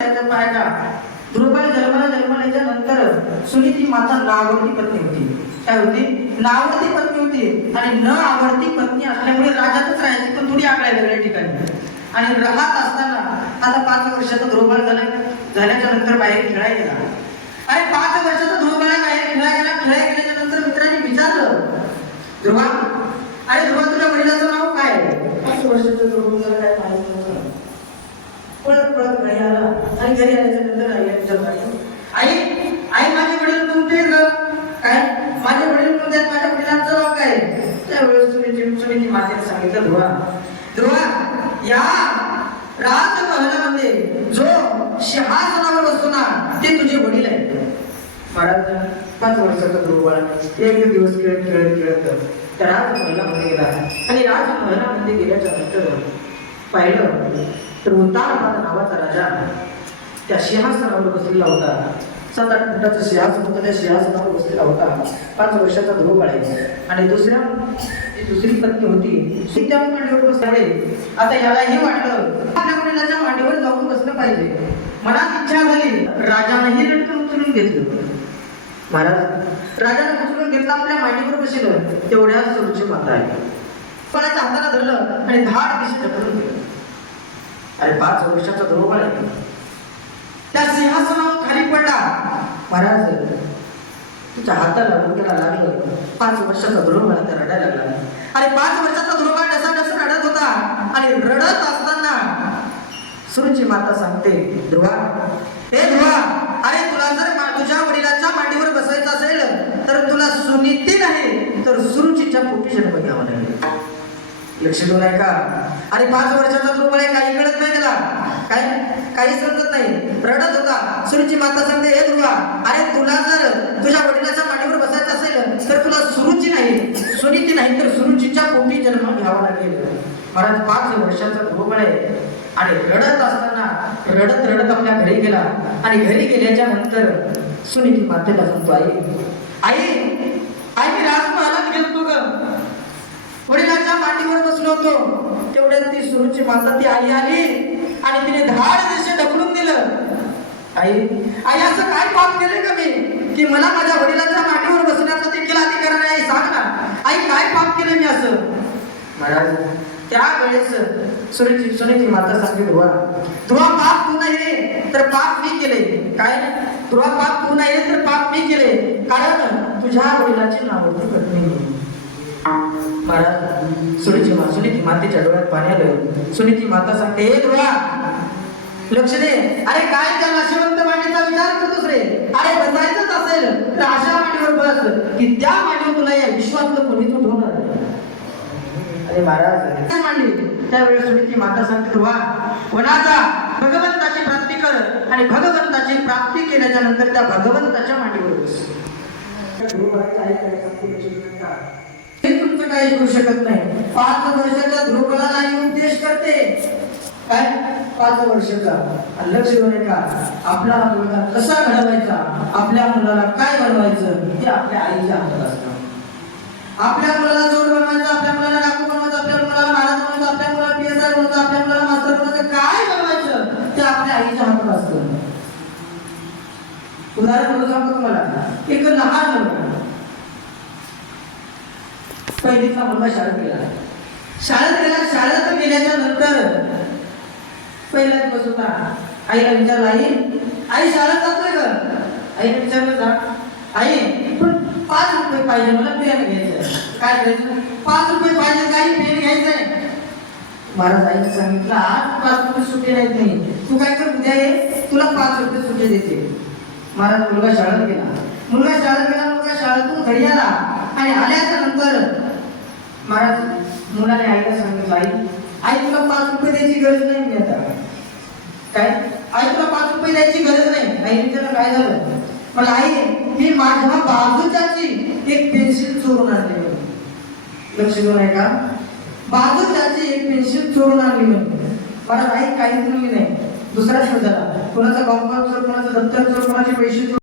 पाहायचा ध्रुवबाई जन्मल्याच्या नंतर सुनीती माता नावडती पत्नी होती. काय होती? नावडती पत्नी होती. आणि न आवडती पत्नी असल्यामुळे राज्यातच राहायची, पण थोडी आगळ्या वेगळ्या ठिकाणी. आणि राहत असताना आता 5 वर्षाचा ध्रुवबाळ झाल्याच्या नंतर बाहेर खेळायला गेला. आणि 5 वर्षाचा ध्रुवबाळ बाहेर खेळायला गेल्याच्या नंतर मित्रांनी विचारलं, ध्रुवा, अरे ध्रुवा, तुझ्या वडिलांचं नाव काय? 5 वर्षाचं ध्रुवबाळ काय माहित नव्हतं. पळत घरी आला आणि घरी आल्याच्या नंतर आईला विचारलं, आई माझे वडील कोणते ग? काय माझे वडील कोणते? माझ्या वडिलांचं नाव काय? त्यावेळेस सुनीती मातेने सांगितलं, ध्रुवा, या राजमहालामध्ये जो सिंहासनावर बसतो ना, ते तुझे वडील आहेत. महाराज 5 वर्षाचा ध्रुवबाळ एक दिवस खेळत त्या राजमहालामध्ये गेला. आणि राजमहालामध्ये गेल्याच्या नंतर पाहिलं तर उतारवाद नावाचा राजा त्या सिंहासनावर बसलेला होता. 7-8 फुटाचं सिंहासन होतं, त्या सिंहासनावर बसलेला होता. 5 वर्षाचा ध्रुवबाळ आहे. आणि दुसरी पत्नी होती, त्या मांडीवर बसल्यामुळे आता यालाही वाटलं आपल्या वडिलांच्या मांडीवर जाऊन बसलं पाहिजे. मनात इच्छा झाली. राजानेही लटकन उचलून घेतलं. महाराज राजाने उचलून घेतलं, आपल्या मांडीवर बसलं. तेवढ्या सुरुची माता आहे, कोणाच्या हाताला धरलं आणि धाड दिशेने ढकलून दिलं. अरे 5 वर्षाचा ध्रुवबाळ आहे, त्या सिंहासनावर खाली पडला. महाराज तुझ्या हाताला डोक्याला लागलं. 5 वर्षाचा ध्रुवबाळ त्या रडायला लागला. आणि 5 वर्षाचा ध्रुवबाळ डसा रडत होता. आणि रडत असताना सुरुची माता सांगते, ध्रुवा, अरे तुला जर तुझ्या वडिलांच्या मांडीवर बसायचं असेल तर तुला सुनीती नाही तर सुरुचीच्या पोटी जन्म घ्यावा लागेल. लक्ष देऊ नये का? आणि 5 वर्षाचा ध्रुवबाळ काही कळत नाही त्याला, काही समजत नाही, रडत होता. सुरुची माता सांगते, हे ध्रुवा, अरे तुला जर तुझ्या वडिलांच्या मांडीवर बसायचं असेल तर तुला सुरुची नाही सुनीती नाही तर सुरुचीच्या पोटी जन्म घ्यावा लागेल. महाराज 5 वर्षाचा ध्रुवबाळ आहे. आणि रडत असताना रडत आपल्या घरी गेला. आणि घरी गेल्याच्या नंतर सुनीती मातेला सांगतो, आई मी राजमहालात गेलतो ग, वडिलांच्या मांडीवर बसलो होतो. तेवढ्यात ती सुरुची माता ती आई आली आणि तिने धाड दिशे ढकलून दिलं. आई असं काय पाप केले का मी की मला माझ्या वडिलांच्या मांडीवर बसण्याचा देखील अधिकार नाही? आई सांग ना, आई काय पाप केले मी असं? महाराज त्यावेळेस सुनीती माता सांगते, ध्रुवा, पाप तू नाही तर पाप मी केले. काय? ध्रुवा, पाप तू नाही तर पाप मी केले, कारण तुझ्या वडिलांची नावडती पत्नी. महाराज सुनीती मातेच्या डोळ्यात पाणी आलं. सुनीती माता सांगते, हे ध्रुवा, लक्ष दे. अरे काय त्या नाशिवंत मांडीचा विचार करतोस रे? अरे बसायचंच असेल तर अशा मांडीवर बस की त्या मांडीवर तुला या विश्वातलं कोणीच उठवणार. अरे महाराज मांडली. त्यावेळेस सुनीती माता सांगते, ध्रुवा, वनाचा भगवंताची प्राप्ती कर आणि भगवंताची प्राप्ती केल्याच्या नंतर त्या भगवंताच्या मांडीवर बस. तुमचं काही करू शकत नाही. 5 वर्षाच्या ध्रुवबाळाला उपदेश करते. काय 5 वर्षाचा? लक्ष देऊ नये का? आपला मुलगा कसा घडवायचा, आपल्या मुलाला काय बनवायचं ते आपल्या आईच्या हातात असतं. आपल्या मुलाला जोड बनवायचं, आपल्या मुलाला डाकू बनवायचं, आपल्या मुलाला महाराज बनवायचं, आपल्या मुलाला PSI बनवायचं, आपल्या मुलाला मास्तर बनवायचं, काय बनवायचं ते आपल्या आईच्या हातात असतं. उदाहरण म्हणून सांगतो तुम्हाला. एक लहान मुलगा, पहिलीचा मुलगा शाळेत गेल्याच्या नंतर पहिला दिवस होता. आईला विचारलं, आई शाळेत जातोय का? आईने विचारलं, आई पण 5 रुपये पाहिजे, मला पेन घ्यायचंय. काय घ्यायचं? 5 रुपये पाहिजे, काही पेन घ्यायचंय. महाराज आईने सांगितलं, आज 5 रुपये सुट्टे नाहीत, नाही तू काय कर, उद्या ये, तुला 5 रुपये सुट्टे देते. महाराज मुलगा शाळेत गेला. मुलगा शाळेतून घरी आला. आणि आल्याच्या नंतर महाराज मुलाने आईला सांगितलं, आई तुला 5 रुपये द्यायची गरज नाही. मी आता काय? आई तुला 5 रुपये द्यायची गरज नाही. आई विचारलं, काय झालं? मला आई, मी माझ्या बाजूच्याची एक पेन्सिल चोरून आणली. लक्ष देऊ नये का? बाजूच्याची एक पेन्सिल चोरून आणली म्हणजे मला आई काहीच नाही. दुसरा शोध झाला, कोणाचा कॉम्प्युटर चोर, कोणाचा दप्तर चोर, कोणाचे पैसे चोर.